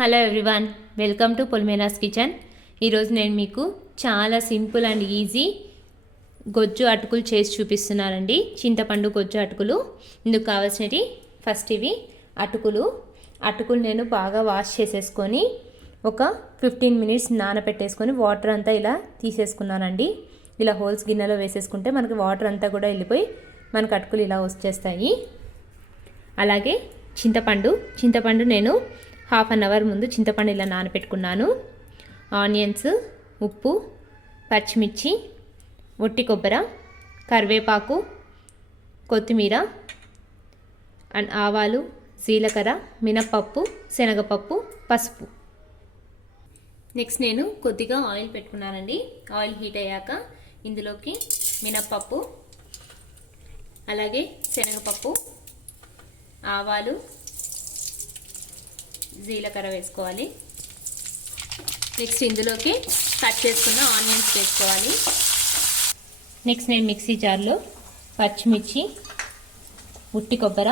Hello everyone welcome to Polimena's kitchen. ఈరోజు నేను మీకు చాలా సింపుల్ అండ్ ఈజీ గొజ్జు అటుకులు చేసి చూపిస్తున్నానండి. చింతపండు గొజ్జు అటుకులు ఇందుకు కావాల్సినవి ఫస్ట్ ఇవి అటుకులు. అటుకులు నేను బాగా వాష్ చేసేసుకొని ఒక ఫిఫ్టీన్ మినిట్స్ నానబెట్టేసుకొని వాటర్ అంతా ఇలా తీసేసుకున్నానండి. ఇలా హోల్స్ గిన్నెలో వేసేసుకుంటే మనకి వాటర్ అంతా కూడా వెళ్ళిపోయి మనకు అటుకులు ఇలా వచ్చేస్తాయి అలాగే చింతపండు చింతపండు నేను హాఫ్ అన్ అవర్ ముందు చింతపండు ఇలా నానబెట్టుకున్నాను. ఆనియన్స్ ఉప్పు పచ్చిమిర్చి ఒట్టి కొబ్బర కరివేపాకు కొత్తిమీర అండ్ ఆవాలు జీలకర్ర మినప్పప్పు శనగపప్పు పసుపు. నెక్స్ట్ నేను కొద్దిగా ఆయిల్ పెట్టుకున్నానండి. ఆయిల్ హీట్ అయ్యాక ఇందులోకి మినప్పప్పు అలాగే శనగపప్పు ఆవాలు జీలకర్ర వేసుకోవాలి. నెక్స్ట్ ఇందులోకి కట్ చేసుకున్న ఆనియన్స్ వేసుకోవాలి. నెక్స్ట్ నేను మిక్సీ జార్లో పచ్చిమిర్చి ఉట్టి కొబ్బర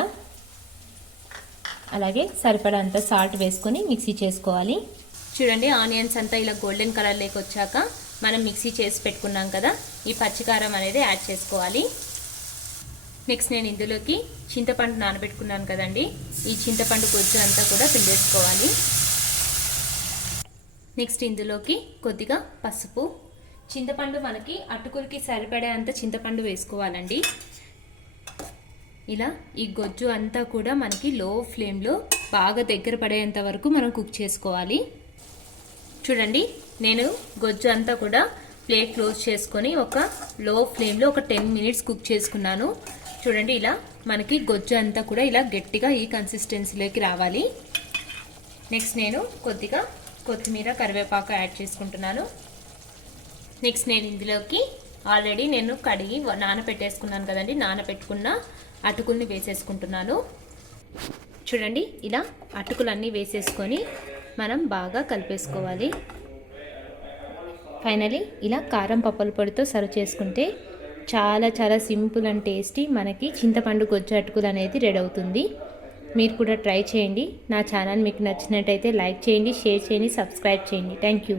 అలాగే సరిపడంత సాల్ట్ వేసుకొని మిక్సీ చేసుకోవాలి. చూడండి ఆనియన్స్ అంతా ఇలా గోల్డెన్ కలర్ వచ్చాక మనం మిక్సీ చేసి పెట్టుకున్నాం కదా ఈ పచ్చికారం అనేది యాడ్ చేసుకోవాలి. నెక్స్ట్ నేను ఇందులోకి చింతపండు నానబెట్టుకున్నాను కదండి. ఈ చింతపండు కొజ్జు అంతా కూడా పిండేసుకోవాలి. నెక్స్ట్ ఇందులోకి కొద్దిగా పసుపు. చింతపండు మనకి అటుకులకి సరిపడే అంత చింతపండు వేసుకోవాలండి. ఇలా ఈ గొజ్జు అంతా కూడా మనకి లో ఫ్లేమ్లో బాగా దగ్గర పడేంత వరకు మనం కుక్ చేసుకోవాలి. చూడండి నేను గొజ్జు అంతా కూడా ప్లేట్ క్లోజ్ చేసుకొని ఒక లో ఫ్లేమ్లో ఒక టెన్ మినిట్స్ కుక్ చేసుకున్నాను. చూడండి ఇలా మనకి గొజ్జు అంతా కూడా ఇలా గట్టిగా ఈ కన్సిస్టెన్సీలోకి రావాలి. నెక్స్ట్ నేను కొద్దిగా కొత్తిమీర కరివేపాకు యాడ్ చేసుకుంటున్నాను. నెక్స్ట్ నేను ఇందులోకి ఆల్రెడీ నేను కడిగి నానపెట్టేసుకున్నాను కదండి నానపెట్టుకున్న అటుకుల్ని వేసేసుకుంటున్నాను. చూడండి ఇలా అటుకులన్నీ వేసేసుకొని మనం బాగా కలిపేసుకోవాలి. ఫైనలీ ఇలా కారం పప్పుల పొడితో సర్వ్ చేసుకుంటే చాలా చాలా సింపుల్ అండ్ టేస్టీ మనకి చింతపండు గొజ్జు అటుకులు అనేది రెడీ అవుతుంది. మీరు కూడా ట్రై చేయండి. నా ఛానల్ మీకు నచ్చినట్టయితే లైక్ చేయండి షేర్ చేయండి సబ్స్క్రైబ్ చేయండి. Thank you.